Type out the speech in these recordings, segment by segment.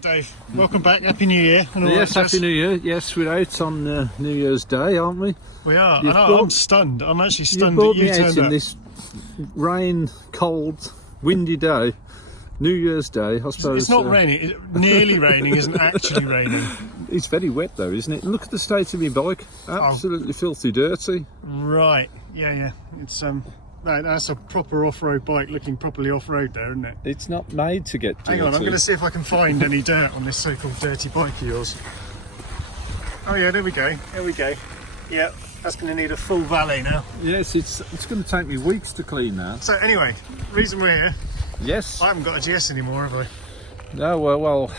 Hello Dave, welcome back, Happy New Year. Yes, Happy New Year. Yes, we're out on New Year's Day, aren't we? We are. I'm stunned. I'm actually stunned that you turned out in up. this rain, cold, windy day. New Year's Day, I suppose. It's not raining, nearly raining, isn't actually raining. It's very wet though, isn't it? Look at the state of my bike, absolutely filthy dirty. Right, yeah. It's that's a proper off-road bike, looking properly off-road there, isn't it? It's not made to get dirty. Hang on, I'm going to see if I can find any dirt on this so-called dirty bike of yours. Oh yeah, there we go, Yeah, that's going to need a full valet now. Yes, it's going to take me weeks to clean that. So anyway, reason we're here, yes. I haven't got a GS anymore, have I? No, well,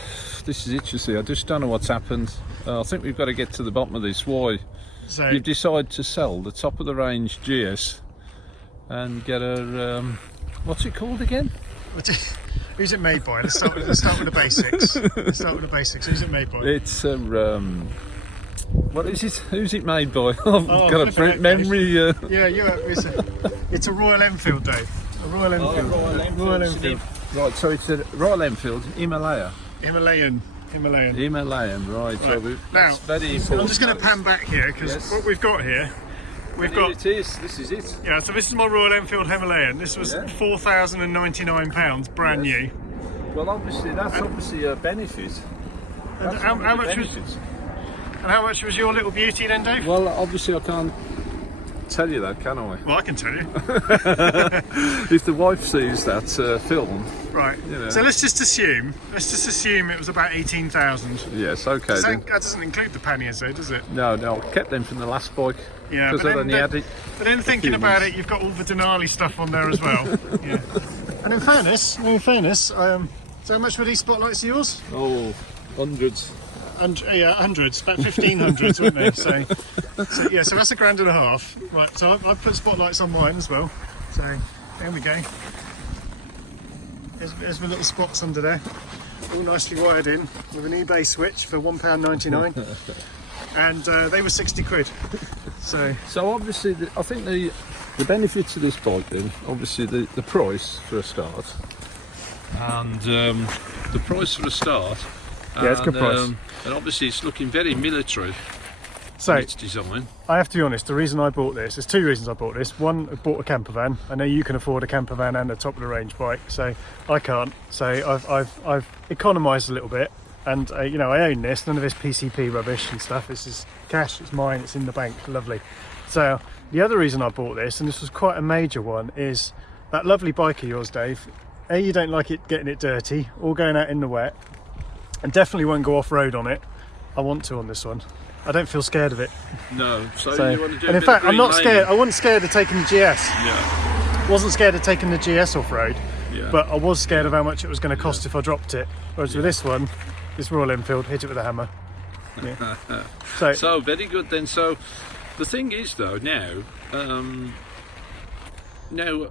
this is it, you see. I just don't know what's happened. I think we've got to get to the bottom of this. Why you've decided to sell the top of the range GS and get a what's it called again? Who's it made by? Let's start with the basics. Who's it made by? It's a what is it? Who's it made by? I've got a print memory. Yeah, it's a Royal Enfield, Dave. A Royal Enfield. Royal Enfield. Right, so it's a Royal Enfield Himalayan, right. So now, very important. I'm just going to pan back here because what we've got here, this is it. Yeah, so this is my Royal Enfield Himalayan. This was £4,099, brand new. Well, obviously that's obviously a benefit. And how much was your little beauty then, Dave? Well, obviously I can't tell you that, can I? Well, I can tell you. If the wife sees that film, right? You know. So let's just assume it was about 18,000. Yes, okay. That doesn't include the panniers, though, does it? No, I kept them from the last bike. Yeah, but then thinking about it, you've got all the Denali stuff on there as well. Yeah. And in fairness, so how much were these spotlights of yours? Oh, hundreds. Yeah, hundreds, about 1,500s, weren't they? So that's £1,500. Right, so I've put spotlights on mine as well. So there we go. There's my little spots under there, all nicely wired in with an eBay switch for £1.99, and they were 60 quid. So obviously, I think the benefits of this bike then, obviously the price for a start, and the price for a start. Yeah, it's a good price. And obviously it's looking very military. So its design. I have to be honest, the reason I bought this, there's two reasons I bought this. One, I bought a camper van. I know you can afford a camper van and a top of the range bike, so I can't. So I've economised a little bit, and I own this. None of this PCP rubbish and stuff. This is cash. It's mine. It's in the bank. Lovely. So the other reason I bought this, and this was quite a major one, is that lovely bike of yours, Dave. You don't like it getting it dirty or going out in the wet, and definitely won't go off road on it. I want to on this one. I don't feel scared of it. No, so you want to do. And in fact, I'm not scared. I wasn't scared of taking the GS. Yeah. Wasn't scared of taking the GS off road. Yeah. But I was scared of how much it was going to cost if I dropped it. Whereas with this one, this Royal Enfield, hit it with a hammer. Yeah. So very good then. So the thing is though, now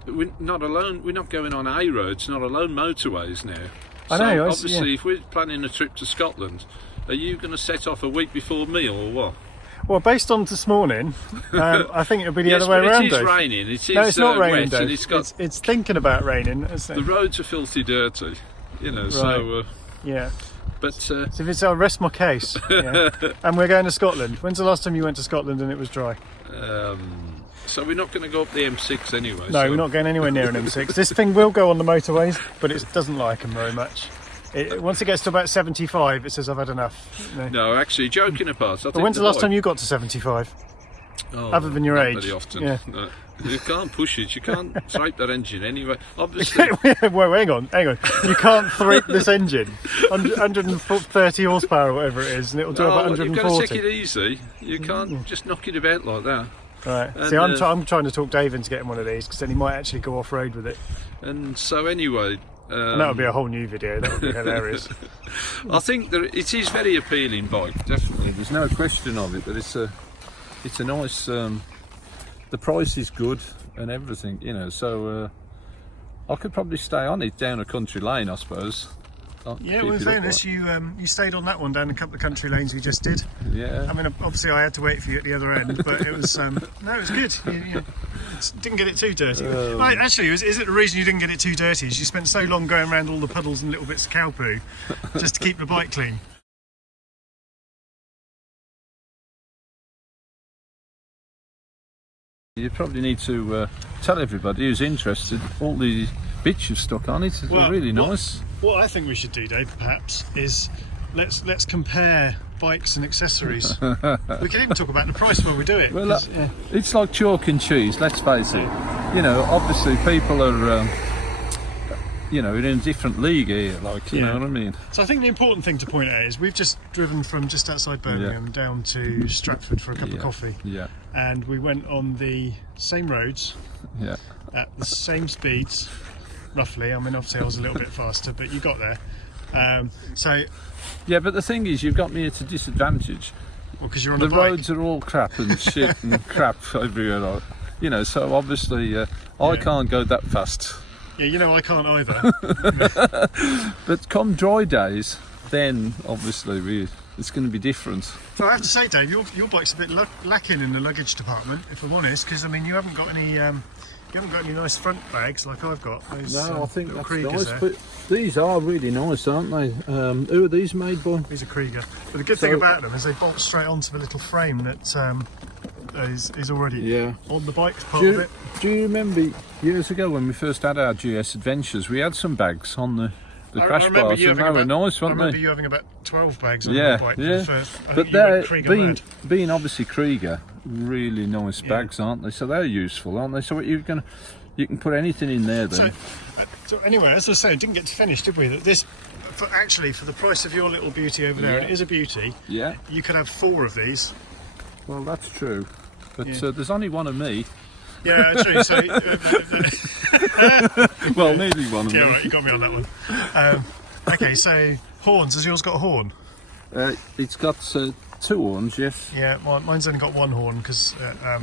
we're not alone. We're not going on A roads, not alone motorways now. I know. Obviously, if we're planning a trip to Scotland, are you going to set off a week before me or what? Well, based on this morning, I think it'll be the other way around. It is raining. It is no, it's not raining, wet, Dave. and it's thinking about raining. The roads are filthy dirty, Right. So yeah. But so if it's, I'll rest my case. Yeah. And we're going to Scotland. When's the last time you went to Scotland and it was dry? So we're not going to go up the M6 anyway. No, we're not going anywhere near an M6. This thing will go on the motorways, but it doesn't like them very much. Once it gets to about 75, it says I've had enough. No, actually, joking apart. But when's the last time you got to 75? Other than your age? Very often. Yeah. No, you can't push it. You can't thrape that engine anyway. Obviously. Well, hang on. You can't thrape this engine. 130 horsepower or whatever it is, and it'll do about 140. You've got to take it easy. You can't just knock it about like that. Right. And, see, I'm trying to talk Dave into getting one of these, because then he might actually go off road with it. And so anyway. And that would be a whole new video. That would be hilarious. I think that it is very appealing bike. Definitely, there's no question of it. But it's a nice. The price is good and everything, So I could probably stay on it down a country lane, I suppose. Yeah, well, in fairness, you stayed on that one down a couple of country lanes we just did. Yeah. I mean, obviously I had to wait for you at the other end, but it was no, it was good. You didn't get it too dirty. Right, actually, is it the reason you didn't get it too dirty? Is you spent so long going around all the puddles and little bits of cow poo just to keep the bike clean? You probably need to tell everybody who's interested all the bits you've stuck on it. It's really nice. What I think we should do, Dave, perhaps, is let's compare bikes and accessories. We can even talk about the price when we do it. Well, it's like chalk and cheese. Let's face it. You know, obviously people are, in a different league here. Like, you know what I mean. So I think the important thing to point out is we've just driven from just outside Birmingham down to Stratford for a cup of coffee. Yeah. And we went on the same roads. Yeah. At the same speeds, roughly. I mean, obviously I was a little bit faster, but you got there. Yeah, but the thing is, you've got me at a disadvantage. Well, because you're on the a bike. roads are all crap and shit and crap everywhere. Like, you know, so obviously I can't go that fast. Yeah, you know I can't either. But come dry days, then obviously it's going to be different. So I have to say, Dave, your bike's a bit lacking in the luggage department, if I'm honest, because I mean you haven't got any nice front bags like I've got. Those, I think that's nice. there. But these are really nice, aren't they? Who are these made by? These are Krieger. But the good thing about them is they bolt straight onto the little frame that is already on the bike part of it. Do you remember years ago when we first had our GS adventures? We had some bags on the crash bars, and they were nice, weren't they? I remember you having about 12 bags on your bike. Yeah, but they're being obviously Krieger, really nice bags, aren't they? So they're useful, aren't they? So you can put anything in there then. So anyway, as I say, didn't get to finish, did we? That this, for the price of your little beauty over there, and it is a beauty. Yeah. You could have 4 of these. Well, that's true, but there's only one of me. Yeah, true. So, well, nearly one of me. Yeah, right, you got me on that one. Okay, so horns. Has yours got a horn? It's got 2 horns, yes. Yeah, mine's only got 1 horn because a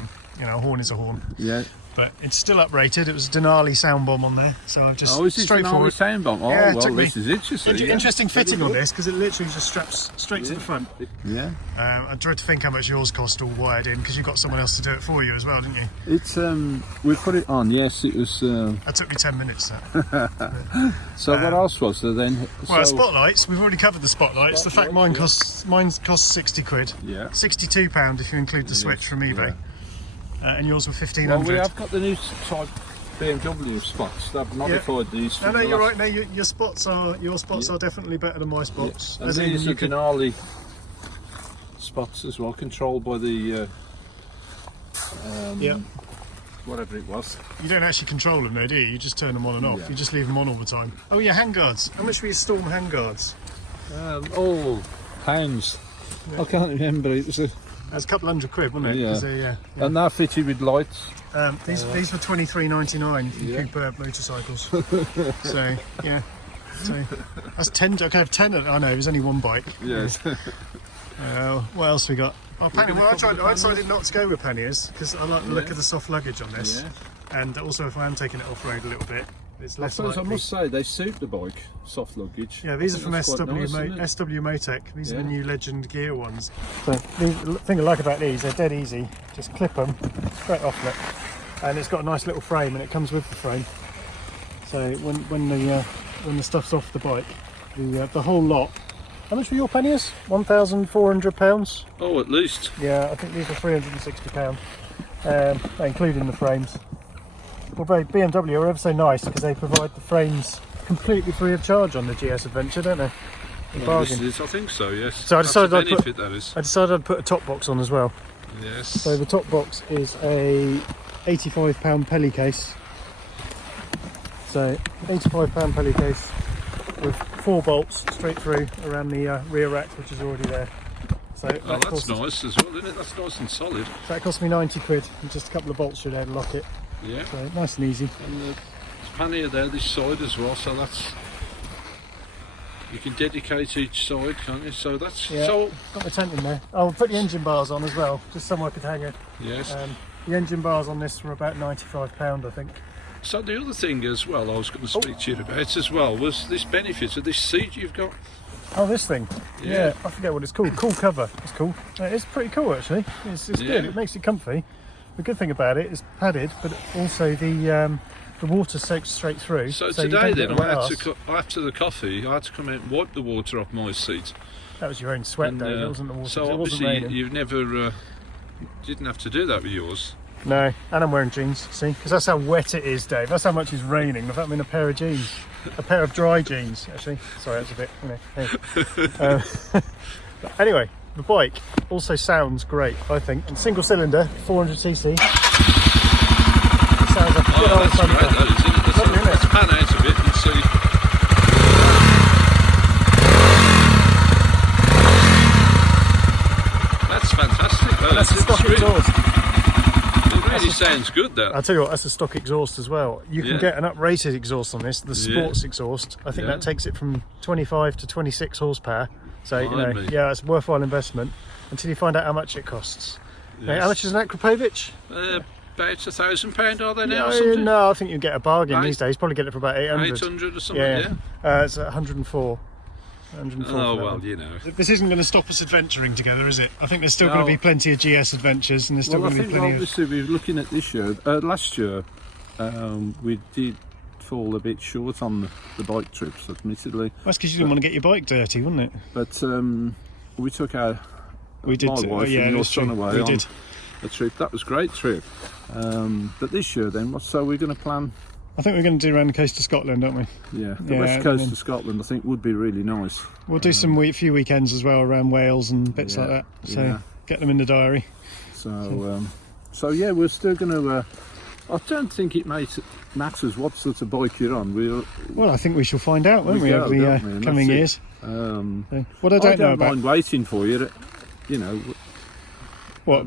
horn is a horn. Yeah. But it's still uprated. It was a Denali sound bomb on there, so I've just is it Denali sound bomb? Oh, yeah, well, this is interesting. Interesting fitting on this because it literally just straps straight to the front. Yeah. I tried to think how much yours cost all wired in because you got someone else to do it for you as well, didn't you? It's we put it on. Yes, it was. That took me 10 minutes. So what else was there then? Well, spotlights. We've already covered the spotlights. The fact mine costs £60. Yeah. £62 if you include the switch from eBay. Yeah. And yours were 1,500. Well, we have got the new type BMW spots. They've modified these. No, you're right. No, your spots are definitely better than my spots. And these are Denali spots as well, controlled by the whatever it was. You don't actually control them, though, do you? You just turn them on and off. Yeah. You just leave them on all the time. Oh, yeah, handguards. How much were your Storm handguards? Pounds. Yeah. I can't remember. It was That's a couple £100, wasn't it? Yeah. And they're fitted with lights. These were £23.99 from Cooper motorcycles. So yeah, so that's 10. I can have 10. I know there's only one bike. Yes. What else we got? Oh, pannier. Well, I decided not to go with panniers because I like the look of the soft luggage on this, and also if I am taking it off road a little bit, it's less. I must say they suit the bike, soft luggage. Yeah, these are from SW Motec. These are the new Legend gear ones. So the thing I like about these, they're dead easy. Just clip them straight off it, and it's got a nice little frame, and it comes with the frame. So when the stuff's off the bike, the whole lot. How much were your panniers? £1,400. Oh, at least. Yeah, I think these are £360, including the frames. Well, BMW are ever so nice because they provide the frames completely free of charge on the GS Adventure, don't they? I think so, yes. So I decided I'd put a top box on as well. Yes. So the top box is a £85 pelly case. So £85 pelly case with 4 bolts straight through around the rear rack, which is already there. So that's nice as well, isn't it? That's nice and solid. So that cost me £90 and just a couple of bolts through there to lock it. Yeah. So nice and easy. And the pannier there this side as well, so that's, you can dedicate each side, can't you? So that's so got the tent in there. I'll put the engine bars on as well, just somewhere I could hang it. Yes. The engine bars on this were about £95, I think. So the other thing as well I was going to speak to you about as well was this benefit of this seat you've got. Oh, this thing. Yeah, I forget what it's called. Cool cover. It's cool. It's pretty cool actually. It's good. It makes it comfy. The good thing about it is padded, but also the water soaks straight through. So you today don't then, get a wet I had arse. to after the coffee, I had to come out and wipe the water off my seat. That was your own sweat, And, Dave. It wasn't the water. So it wasn't obviously raining. you've never didn't have to do that with yours. No, and I'm wearing jeans. See, because that's how wet it is, Dave. That's how much it's raining. Without me in a pair of jeans, a pair of dry jeans. Actually, sorry, that's a bit. Hey. But anyway, the bike also sounds great, I think. And single cylinder, 400cc. It sounds like a good old That's thumper. great, that is, isn't it? Let's, Lovely, isn't it? let's pan out of it and see. That's fantastic. Though. That's a stock exhaust. It really sounds good, that. I'll tell you what, that's a stock exhaust as well. You can get an uprated exhaust on this, the sports exhaust. I think that takes it from 25 to 26 horsepower. So, yeah, it's a worthwhile investment until you find out how much it costs. Yes. Now, how much is an Akrapovic? About £1,000 are they now? Or something? No, I think you get a bargain these days. Probably get it for about 800. 800 or something, It's 104. 104 Oh, for that well, one. you know. This isn't going to stop us adventuring together, is it? I think there's still going No. to be plenty of GS adventures, and there's still Well, I going to be think plenty of... obviously we're looking at this year. Last year, we did fall a bit short on the bike trips, admittedly. That's because you didn't want to get your bike dirty, wasn't it? But we took my wife and your that's son true. away We on did. a trip. That was a great trip. But this year then, so we're going to plan... I think we're going to do around the coast of Scotland, aren't we? Yeah, the west coast of Scotland I think would be really nice. We'll do some few weekends as well around Wales and bits like that. So get them in the diary. So yeah, we're still going to... I don't think it matters what sort of bike you're on. Well, I think we shall find out, won't we, over the coming years. What I don't know about... mind waiting for you, you know... What,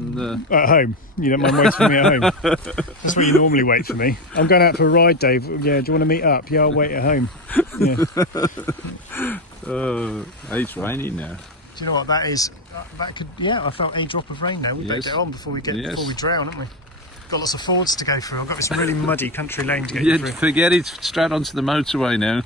at home? You don't mind waiting for me at home? That's what you normally wait for me. I'm going out for a ride, Dave. Yeah, do you want to meet up? Yeah, I'll wait at home. Yeah. It's raining now. Do you know what that is? That could, I felt a drop of rain now. We'll take it on before we drown, haven't we? Got lots of fords to go through. I've got this really muddy country lane to get through. Forget it. Straight onto the motorway now.